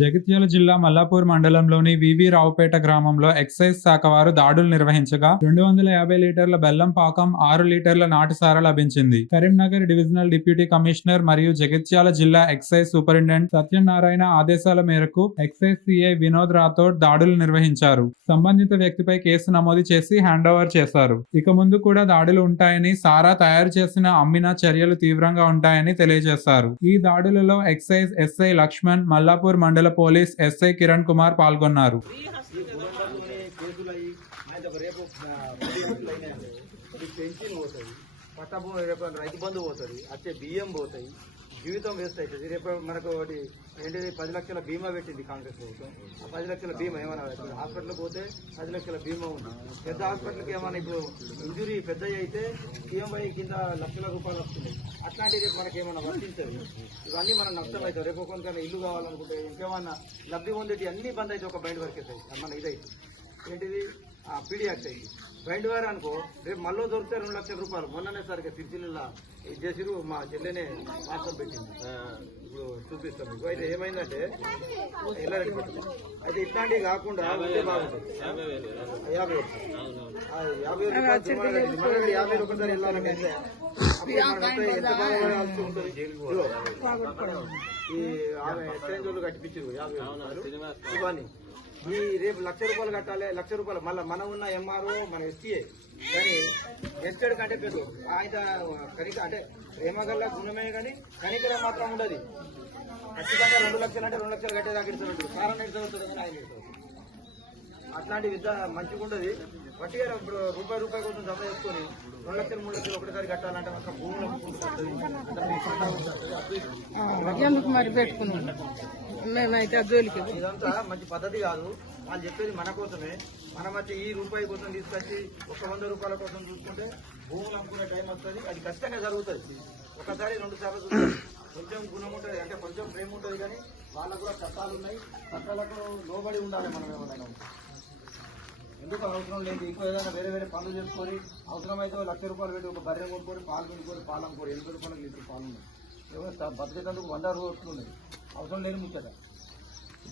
జగిత్యాల జిల్లా మల్లాపూర్ మండలంలోని వివి రావుపేట గ్రామంలో ఎక్సైజ్ శాఖ వారు దాడులు నిర్వహించగా 250 లీటర్ల బెల్లం పాకం 6 లీటర్ల నాటుసార లభించింది. కరీంనగర్ డివిజనల్ డిప్యూటీ కమిషనర్ మరియు జగిత్యాల జిల్లా ఎక్సైజ్ సూపరింటెండెంట్ సత్యనారాయణ ఆదేశాల మేరకు ఎక్సైజ్ సిఐ వినోద్ రాథోడ్ దాడులు నిర్వహించారు. సంబంధిత వ్యక్తిపై కేసు నమోదు చేసి హ్యాండ్ ఓవర్ చేశారు. ఇక ముందు కూడా దాడులు ఉంటాయని, సారా తయారు చేసిన అమ్మిన చర్యలు తీవ్రంగా ఉంటాయని తెలియజేశారు. ఈ దాడులలో ఎక్సైజ్ ఎస్ఐ లక్ష్మణ్, మల్లాపూర్ మండల పోలీస్ ఎస్ఐ కిరణ్ కుమార్ పాల్గొన్నారు. రైతు బంధు పోతుంది, వచ్చే బియ్యం పోతాయి, జీవితం వేస్ట్ అవుతుంది. రేపు మనకు ఒకటి ఏంటిది 10 లక్షల బీమా పెట్టింది కాంగ్రెస్ ప్రభుత్వం. ఆ 10 లక్షల బీమా ఏమైనా హాస్పిటల్కి పోతే 10 లక్షల బీమా ఉంది. పెద్ద హాస్పిటల్కి ఏమైనా ఇప్పుడు ఇంజురీ పెద్ద అయితే ఈఎంఐ కింద లక్షల రూపాయలు వస్తున్నాయి. అట్లాంటివి రేపు మనకి ఏమైనా వర్తించదు. ఇవన్నీ మనం నష్టం అవుతాయి. రేపు కొంతకన్నా ఇల్లు కావాలనుకుంటే ఇంకేమన్నా లబ్ధి పొందేటి అన్ని బంద్ అయితే ఒక బయట వరకు అవుతాయి. మన ఇదైతే ఏంటిది పీడియాక్ట్ అయింది బయట వారు అనుకో, రేపు మళ్ళీ దొరికితే 2 లక్షల రూపాయలు. మొన్ననే సరిగ్గా తిరుచిల్లా ఇది చేసిరు, మా చెల్లెనే వాట్సాప్ పెట్టింది. ఇప్పుడు చూపిస్తాం మీకు. అయితే ఏమైందంటే ఎల్లారెడ్డి పెట్టింది. అయితే ఇట్లాంటివి కాకుండా ఉంటే బాగుంటుంది. 50 రూపాయలు మన 50 ఒకసారి వెళ్ళాలంటే ఎంత బాగా ఉంటుంది. ఈ ఆమె ఎక్స్చేంజ్ వాళ్ళు కట్టిపించారు 50 రూపాయలు. ఇవన్నీ ఈ రేపు 1,00,000 రూపాయలు కట్టాలి. 1,00,000 రూపాయలు మళ్ళీ మనం ఉన్న ఎంఆర్ఓ మన ఎస్టీఏ కానీ ఎస్టేడ్ కంటే పెద్ద ఆయన కనిక అంటే ప్రేమగల్ల గుణమే కానీ కనికరం మాత్రం ఉండదు. ఖచ్చితంగా 2 లక్షలు అంటే 2 లక్షలు కట్టేదాకా ఇస్తాడు. సారం ఇస్తుంది కానీ ఆయన ఇస్తుంది. అట్లాంటి విద్య మంచిగా ఉండదు. వట్టిగా ఇప్పుడు రూపాయి కోసం జమ చేసుకొని 2 లక్షలు 3 లక్షలు ఒకటిసారి కట్టాలంటే మాకు భూములు ఇదంతా మంచి పద్ధతి కాదు. వాళ్ళు చెప్పేది మన కోసమే. మనం వచ్చి ఈ రూపాయి కోసం తీసుకొచ్చి 100 రూపాయల కోసం చూసుకుంటే భూములు అమ్ముకునే టైం వస్తుంది. అది ఖచ్చితంగా జరుగుతుంది. ఒకసారి 2 సార్లు చూస్తుంది. కొంచెం గుణం ఉంటుంది, అంటే కొంచెం ప్రేమ ఉంటుంది. కానీ వాళ్ళకు కూడా చట్టాలు ఉన్నాయి. చట్టాలకు లోబడి ఉండాలి. మనం ఏమైనా ఎందుకు అవసరం లేదు. ఇంకో ఏదైనా వేరే పనులు చేసుకొని అవసరమైతే 1,00,000 రూపాయలు పెట్టి ఒక బర్రె కొనుక్కొని పాలు కొనుక్కొని పాలు అమ్ముకోరు. 80 రూపాయలకు లీటర్ పాలు ఉన్నాయి. బతికేందుకు 100 రూపాయలు అవసరం లేని ముచ్చట.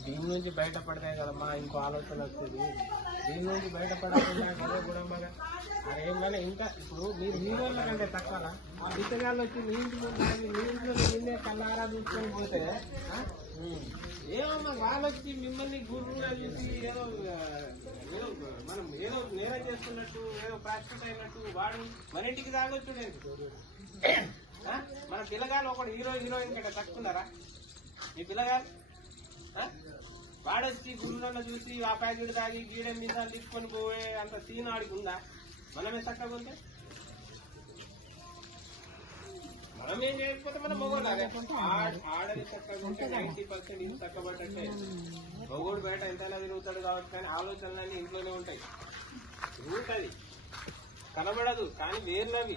దీని నుంచి బయటపడతాయి కదమ్మా ఇంకో ఆలోచన వస్తుంది. దీని నుంచి బయటపడకుండా కదా కూడా ఏమన్నా ఇంకా ఇప్పుడు మీరు మీ వాళ్ళ కంటే తక్కువ ఆ బిచ్చగాళ్ళు వచ్చి మీ ఇంట్లో నిన్నే కళ్ళారా చూసుకొని పోతే ఏమమ్మా వాళ్ళు వచ్చి మిమ్మల్ని గురువుగా చూసి ఏదో మనం ఏదో నేరం చేస్తున్నట్టు, ఏదో ప్రాక్టీస్ అయినట్టు వాడు మన ఇంటికి తాగొచ్చు. మన పిల్లగాలు ఒకటి హీరోయిన్ కంటే తక్కున్నారా? మీ పిల్లగాలు వాడొచ్చి గురువులను చూసి ఆ ప్యాకెట్ తాగి గీడె మీద తీసుకొని పోయే అంత సీన్ ఆడికి ఉందా? మనమే చక్కగా ఉంటే మనం ఏం చేయకపోతే మనం మొగోడు ఆడని చక్కగా ఉంటే 90% ఇది చక్కబడ్డట్టే. మొగోడు బయట ఎంతైనా తిరుగుతాడు కాబట్టి, కానీ ఆలోచనలన్నీ ఇంట్లోనే ఉంటాయి. తిరుగుతుంది, కనబడదు కానీ వేర్లవి.